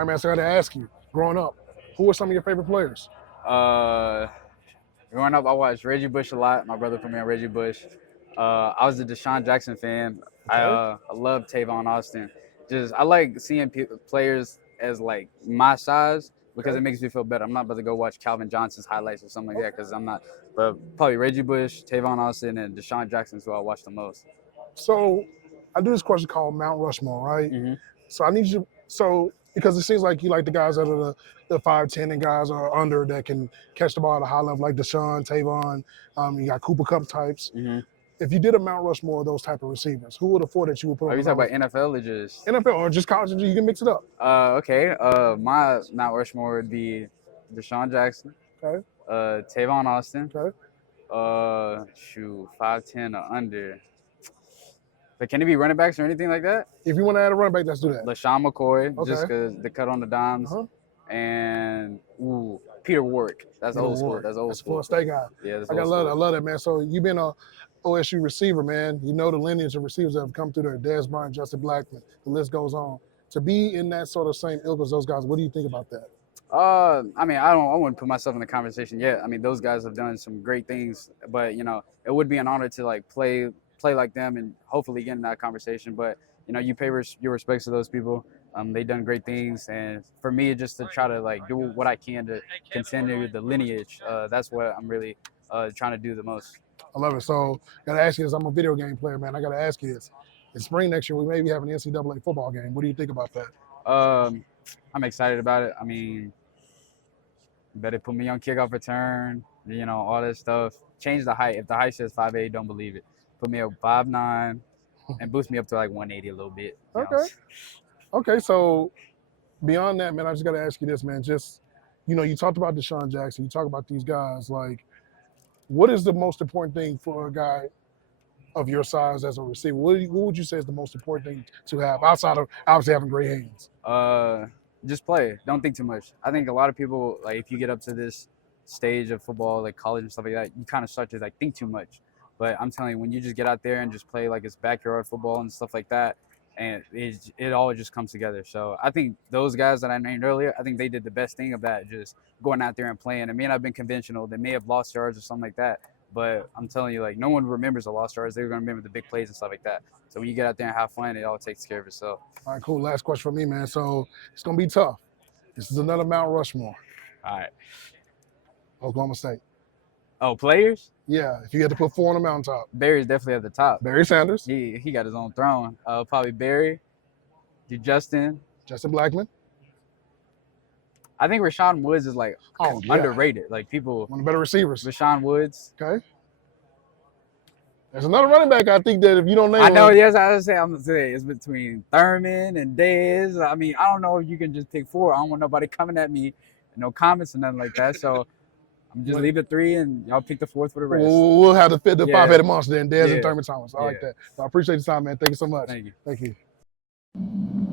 right, man, so I got to ask you, growing up, who were some of your favorite players? Growing up, I watched Reggie Bush a lot. My brother put me on Reggie Bush. I was a Deshaun Jackson fan. Okay. I love Tavon Austin. Just I like seeing players as like my size because it Okay. makes me feel better. I'm not about to go watch Calvin Johnson's highlights or something like that Okay. because I'm not. But probably Reggie Bush, Tavon Austin, and Deshaun Jackson is who I watch the most. So I do this question called Mount Rushmore, right? Hmm. So I need you. So because it seems like you like the guys that are the 5'10" and guys are under that can catch the ball at a high level, like Deshaun, Tavon. You got Cooper Cup types. Hmm. If you did a Mount Rushmore of those type of receivers, who would the four that you would put Are on you the talking Mount about NFL or just? Rushmore? NFL or just college? You can mix it up. Okay. My Mount Rushmore would be Deshaun Jackson, Okay. Tavon Austin. Okay. Shoot, 5'10" or under. But can it be running backs or anything like that? If you want to add a running back, let's do that. LaShawn McCoy, just Okay. because the cut on the dimes. Uh-huh. And Peter Warwick. That's old school. That's old school. Florida State guy. Yeah, that's I old love school. that. I love that, man. So you've been a OSU receiver, man. You know the lineage of receivers that have come through there. Dez Bryant, Justin Blackman. The list goes on. To be in that sort of same ilk as those guys, what do you think about that? I mean, I wouldn't put myself in the conversation yet. I mean, those guys have done some great things, but it would be an honor to like play like them and hopefully get in that conversation. But you pay your respects to those people. They've done great things, and for me, just to try to like do what I can to continue the lineage. That's what I'm really trying to do the most. I love it. So gotta ask you this. I'm a video game player, man. I gotta ask you this. In spring next year, we may be having an NCAA football game. What do you think about that? I'm excited about it. I mean, you better put me on kickoff return, all that stuff. Change the height. If the height says 5'8", don't believe it. Put me up 5'9", and boost me up to like 180 a little bit. Okay. Okay, so beyond that, man, I just got to ask you this, man. Just, you talked about Deshaun Jackson. You talk about these guys. Like, what is the most important thing for a guy of your size as a receiver? What would you say is the most important thing to have outside of obviously having great hands? Just play. Don't think too much. I think a lot of people, like, if you get up to this stage of football, like college and stuff like that, you kind of start to like think too much. But I'm telling you, when you just get out there and just play like it's backyard football and stuff like that, and it all just comes together. So I think those guys that I named earlier, I think they did the best thing of that, just going out there and playing. It may not have been conventional. They may have lost yards or something like that. But I'm telling you, like, no one remembers the lost yards. They're going to remember the big plays and stuff like that. So when you get out there and have fun, it all takes care of itself. All right, cool. Last question for me, man. So it's going to be tough. This is another Mount Rushmore. All right. Oklahoma State. Oh, players? Yeah, if you had to put four on the mountaintop. Barry's definitely at the top. Barry Sanders. He got his own throne. Probably Barry, Justin Blackman. I think Rashawn Woods is like underrated. Like people, one of the better receivers. Rashawn Woods. Okay. There's another running back I think that if you don't name I know, him, yes, I was saying, I'm gonna say it's between Thurman and Dez. I mean, I don't know if you can just pick four. I don't want nobody coming at me, no comments or nothing like that. So I'm just leave it three and y'all pick the fourth for the rest. We'll have to fit the five-headed monster then, Dez and Thurman Thomas. I like that. So I appreciate the time, man. Thank you so much. Thank you. Thank you.